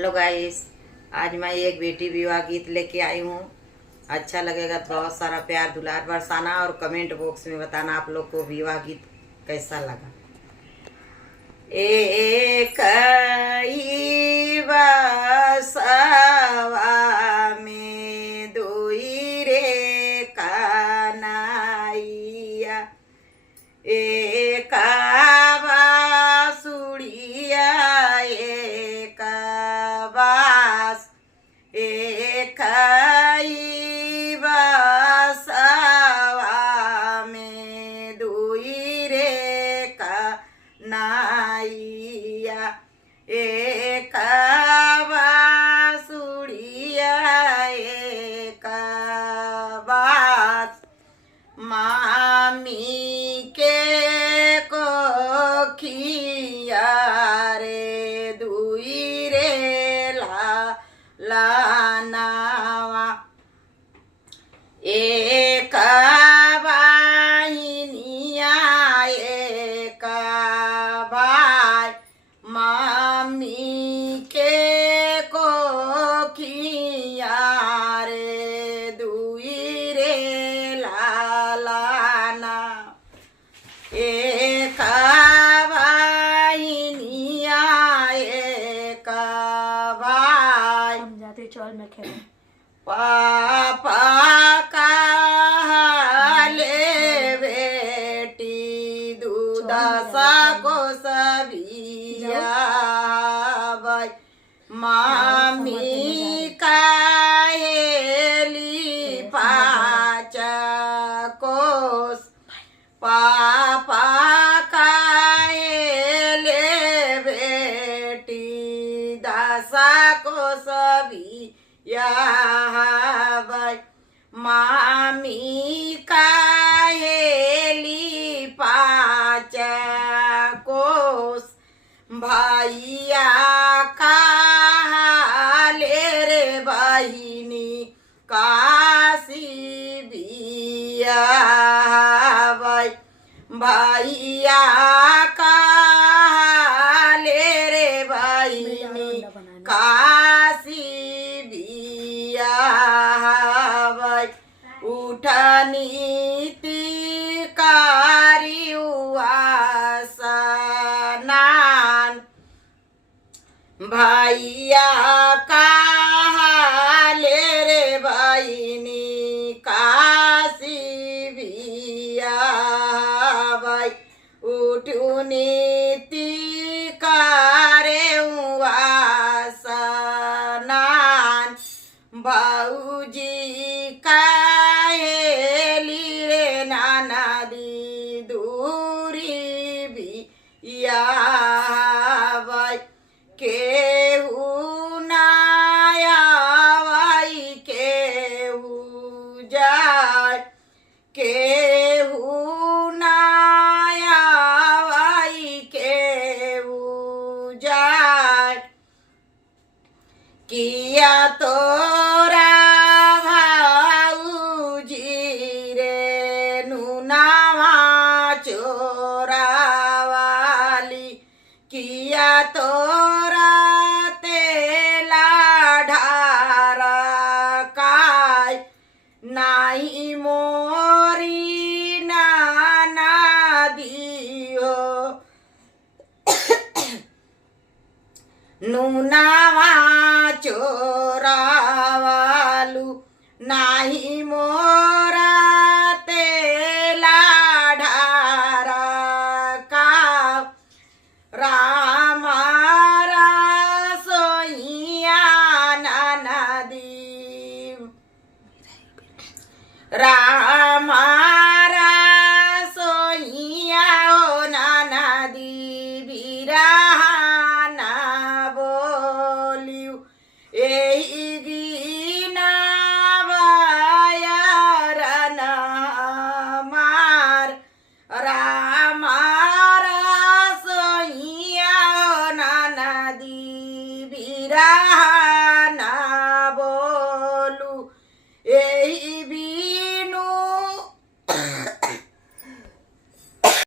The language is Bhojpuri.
हेलो गाइस, आज मैं एक बेटी विवाह गीत लेके आई हूँ। अच्छा लगेगा तो बहुत सारा प्यार दुलार बरसाना और कमेंट बॉक्स में बताना आप लोग को विवाह गीत कैसा लगा। एक ही बसवा में दुई रे कन्हैया, एक बांसुरिया एक बांस, एक ही बसवा में दुई रे कन्हैया, एक बांसुरिया एक बांस। मामी के कोखिया रे दुई रे लानावा, एक बहिनिया एक भाई। मामी के कोखिया रे दुई रे लाना, एक बहिनिया एक भाई। हम जाते चौल में खेले। पापा कहले बेटी दूध को सबिया भाई। मामी काहेली पाँच कोस, पापा काहेले बेटी 10 कोस बिया भाई। मामी काहेली 5 कोस, भैया काले रे बहिनी काशी बिया भाई। भैया काले रे बहिनी काशी बिया भाई। उठनीति कारी स्नान, भैया काले रे बहिनी काशी बिया भाई। उठू नीति करे स्नान, भौजी काहेली रे नानादी दूरी बिया भाई। केहू नाया भाई केहू जाय, केहू नाया भाई केहू जाय। किया तोरा भाऊजी रे नुनावा चोरावाली, किया तोरा तेला ढारा काय। नाही मोरी नाना दियो नुनावा चोरावालू, नाही